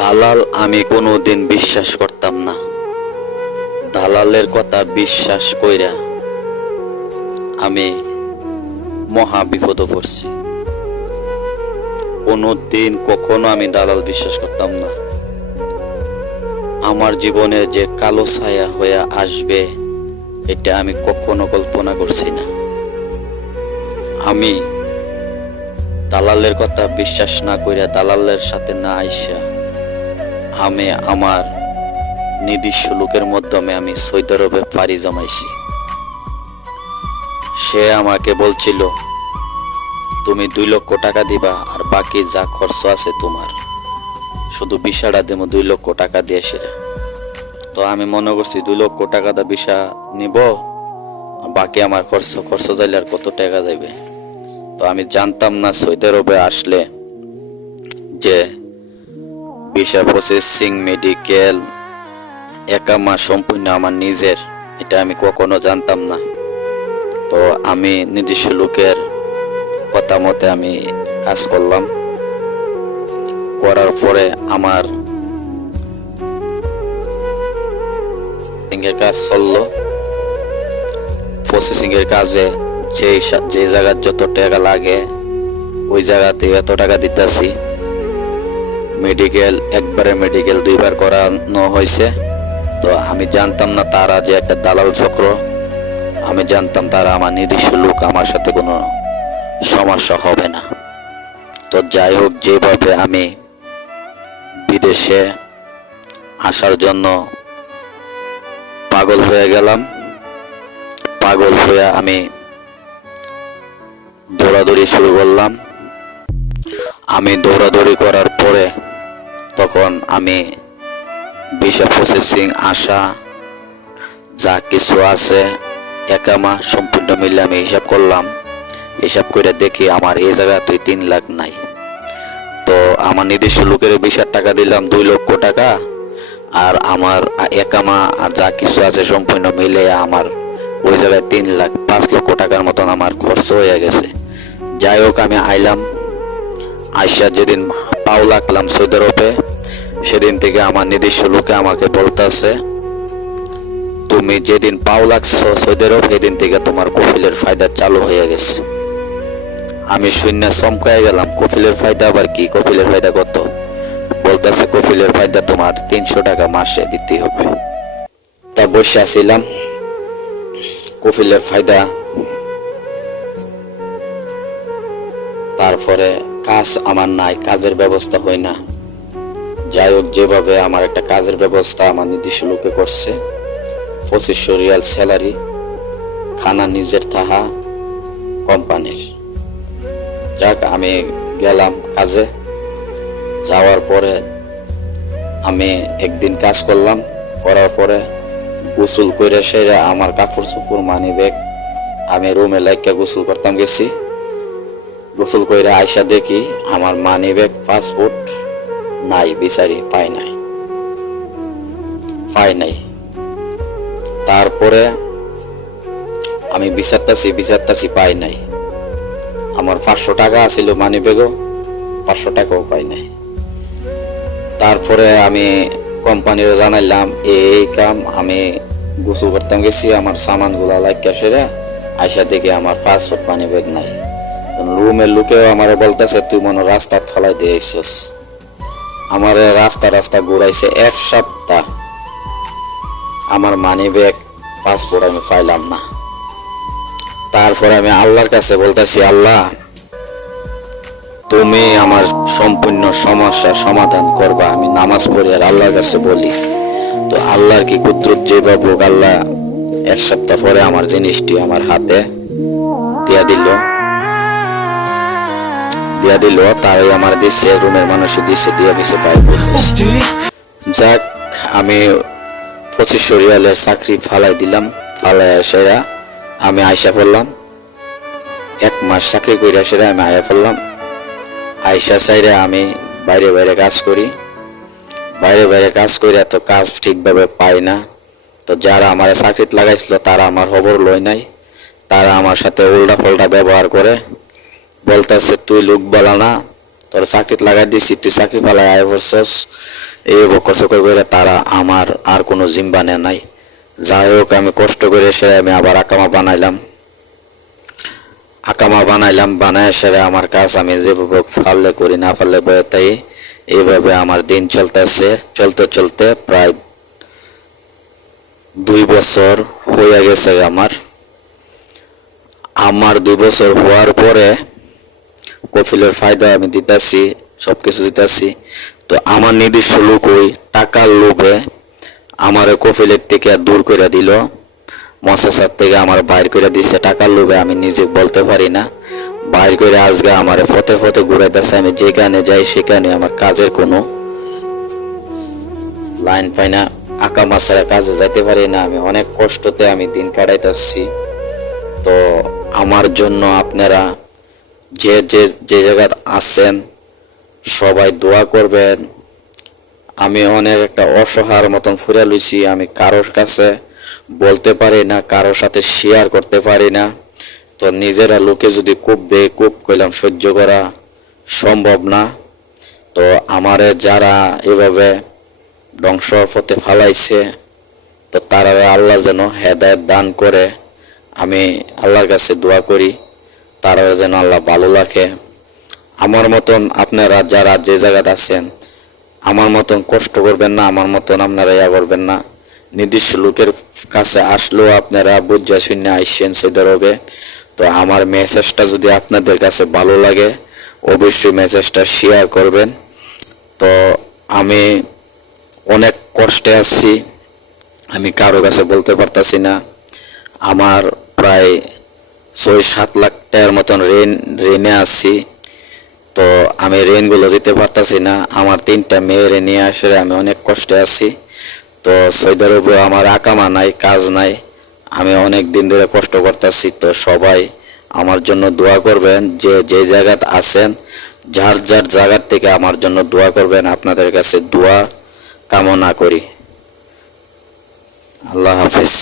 দালাল আমি কোনোদিন বিশ্বাস করতাম না। দালালের কথা বিশ্বাস কইরা আমি মহা বিপদে পড়ছি। কোনোদিন কখনো আমি দালাল বিশ্বাস করতাম না। আমার জীবনে যে কালো ছায়া হয়ে আসবে এটা আমি কখনো কল্পনা করছি না। আমি দালালের কথা বিশ্বাস না কইরা দালালের সাথে না আইসা আমি আমার নির্দিষ্ট লোকের মাধ্যমে আমি সৌদি আরবে পাড়ি জমাইছি। সে আমাকে বলছিল তুমি 2 লক্ষ টাকা দিবা আর বাকি যা খরচ আছে তোমার, শুধু ভিসাটা দেবো 2 লক্ষ টাকা দিয়ে সেরা। তো আমি মনে করছি 2 লক্ষ টাকা দা ভিসা নিব, বাকি আমার খরচ যাইলে আর কত টাকা যাইবে। তো আমি জানতাম না সৌদি আরবে আসলে যে ভিসা প্রসেসিং, মেডিকেল, একামা সম্পূর্ণ আমার নিজের, এটা আমি কখনো জানতাম না। তো আমি নির্দিষ্ট লোকের কথা মতে আমি কাজ করলাম। করার পরে আমার কাজ চললো। প্রসেসিং এর কাজে যে জায়গার যত টাকা লাগে ওই জায়গাতে এত টাকা দিতেছি। মেডিকেল একবারে মেডিকেল 2 বার করানো হয়েছে। তো আমি জানতাম না তারা যে একটা দালাল চক্র। আমি জানতাম তারা আমার নির্দিষ্ট লোক, আমার সাথে কোনো সমস্যা হবে না। তো যাই হোক, যেভাবে আমি বিদেশে আসার জন্য পাগল হয়ে গেলাম, পাগল হয়ে আমি দৌড়াদৌড়ি শুরু করলাম। আমি দৌড়াদৌড়ি করার পরে তখন আমি ভিসা প্রসেসিং আসা যা কিছু আছে একামা সম্পূর্ণ মিলে আমি হিসাব করলাম। হিসাব করে দেখি আমার এই জায়গায় 3 লাখ নাই। তো আমার নির্দিষ্ট লোকের ভিসার টাকা দিলাম 2 লক্ষ টাকা, আর আমার একামা আর যা কিছু আছে সম্পূর্ণ মিলে আমার ওই জায়গায় 3 লাখ 5 লক্ষ টাকার মতন আমার খরচ হয়ে গেছে। যাই হোক, আমি আইলাম। আইসা যেদিন পাও লাগলাম সৌদি আরবে, সেদিন থেকে আমার নির্দিষ্ট লোকে আমাকে বলতেছে তুমি যেদিন পাও লাগছো সৌদি আরব সেদিন থেকে তোমার কফিলের ফায়দা চালু হয়ে গেছে। আমি শূন্য চমকায় গেলাম, কফিলের ফায়দা আবার কি? কফিলের ফায়দা কত? বলতেছে কফিলের ফায়দা তোমার 300 টাকা মাসে দিতে হবে। তা বসে আসছিলাম, কফিলের ফায়দা। তারপরে কাজ আমার নাই, কাজের ব্যবস্থা হয় না। যাই হোক, যেভাবে আমার একটা কাজের ব্যবস্থা আমার নির্দিষ্ট লোকে করছে, 2500 রিয়াল স্যালারি, খানা নিজের তাহা কোম্পানির। যাক, আমি গেলাম কাজে। যাওয়ার পরে আমি একদিন কাজ করলাম, করার পরে গোসল করে সেরে আমার কাপড় চোপড় মানি ব্যাগ আমি রুমে লাইকা গোসল করতাম গেছি। গোসল করে আইসা দেখি আমার মানি ব্যাগ, পাসপোর্ট নাই, বিচারি পাই নাই। তারপরে আমি বিচারতাছি পাই নাই। আমার 500 টাকা আছিল মানি ব্যাগও, 500 টাকাও পাই নাই। তারপরে আমি কোম্পানির জানাইলাম এই কাম। আমি গোসল করতাম গেছি, আমার সামান গুলা লাইকা সেরা আইসা দেখি আমার পাসপোর্ট, মানি ব্যাগ নাই। রুমের লোকেও আমার বলতেছে তুই মনে রাস্তা ফালাই দিয়ে আইসস। আমার রাস্তা ঘুরাইছে 1 সপ্তাহ, আমার মানি ব্যাগ, পাসপোর্ট আমি পাইলাম না। তারপরে আমি আল্লাহর কাছে বলতেছি, আল্লাহ তুমি আমার সম্পূর্ণ সমস্যার সমাধান করবা। আমি নামাজ পড়ি আর আল্লাহর কাছে বলি। তো আল্লাহর কি কুদরত, যেভাবে হোক আল্লাহ 1 সপ্তাহ পরে আমার জিনিসটি আমার হাতে দিয়া দিল। তাই আমার দিচ্ছে, রুমের মানুষ দিচ্ছে, দিয়ে দিচ্ছে বাইক। যাক, আমি 2500 রিয়ালের চাকরি ফালাই দিলাম। ফালাই সেরা আমি আয়সা পড়লাম। 1 মাস চাকরি করে সেরা আমি আয়া পড়লাম। আয়সা চাইরে আমি বাইরে কাজ করি। বাইরে কাজ করি, তো কাজ ঠিকভাবে পাই না। তো যারা আমার চাকরিতে লাগাইছিল তারা আমার খবর লয় নাই। তারা আমার সাথে উল্টা পাল্টা ব্যবহার করে, বলতেছে তুই লোক বলা না, তোর চাকরি লাগাই দিছি, তুই চাকরি পালাই আয় বলছস, এই বকর সকর করে তারা আমার আর কোনো জিম্বা নেয় নাই। যাই হোক, আমি কষ্ট করে সেরে আমি আবার আকামা বানাইলাম, বানায় সেরে আমার কাজ আমি যেভাবে পারলে করি, না পারলে বয়ে তাই। এইভাবে আমার দিন চলতেছে, চলতে চলতে প্রায় 2 বছর হয়ে গেছে। আমার 2 বছর হওয়ার পরে কফিলের ফায়দা আমি দিতেছি, সবকিছু দিতেছি। তো আমার নির্দিষ্ট লোক ওই টাকার লোভে আমার কফিলের থেকে দূর করে দিল, মশাসার থেকে আমার বাইর করে দিচ্ছে টাকার লোভে। আমি নিজে বলতে পারি না, বাইর করে আজকে আমার ফতে ফতে ঘুরাইতেছে। আমি যেখানে যাই সেখানে আমার কাজের কোনো লাইন পাই না, আঁকা মাছারা কাজে যাইতে পারি না। আমি অনেক কষ্টতে আমি দিন কাটাইতেছি। তো আমার জন্য আপনারা যে যে যে জায়গায় আছেন সবাই দোয়া করবেন। আমি অনেক একটা অসহায়ের মতন ফুরে লইছি, আমি কারোর কাছে বলতে পারি না, কারোর সাথে শেয়ার করতে পারি না। তো নিজেরা লোকে যদি কূপ দেয়, কূপ কইলাম সহ্য করা সম্ভব না। তো আমারে যারা এভাবে ধ্বংস পথে ফালাইছে, তো তারা আল্লাহ যেন হেদায়েত দান করে। আমি আল্লাহর কাছে দোয়া করি তারা যেন আল্লাহ ভালো রাখে। আমার মতন আপনারা যারা যে জায়গাতে আছেন আমার মতন কষ্ট করবেন না, আমার মতন আপনারা ইয়া করবেন না। নির্দিষ্ট লোকের কাছে আসলেও আপনারা বুঝা শুনে আইসেন সৌদি আরবে। তো আমার মেসেজটা যদি আপনাদের কাছে ভালো লাগে অবশ্যই মেসেজটা শেয়ার করবেন। তো আমি অনেক কষ্টে আছি, আমি কারো কাছে বলতে পারতাছি না। আমার প্রায় 6-7 লাখ টাকার মতন ঋণে আছি। তো আমি ঋণগুলো দিতে পারতাছি না। আমার 3টা মেয়ের নিয়ে আসলে আমি অনেক কষ্টে আছি। তো সৌদি আরবে আমার আকামা নাই, কাজ নাই, আমি অনেক দিন ধরে কষ্ট করতেছি। তো সবাই আমার জন্য দোয়া করবেন, যে যে জায়গাতে আছেন যার যার জায়গার থেকে আমার জন্য দোয়া করবেন। আপনাদের কাছে দোয়া কামনা করি। আল্লাহ হাফেজ।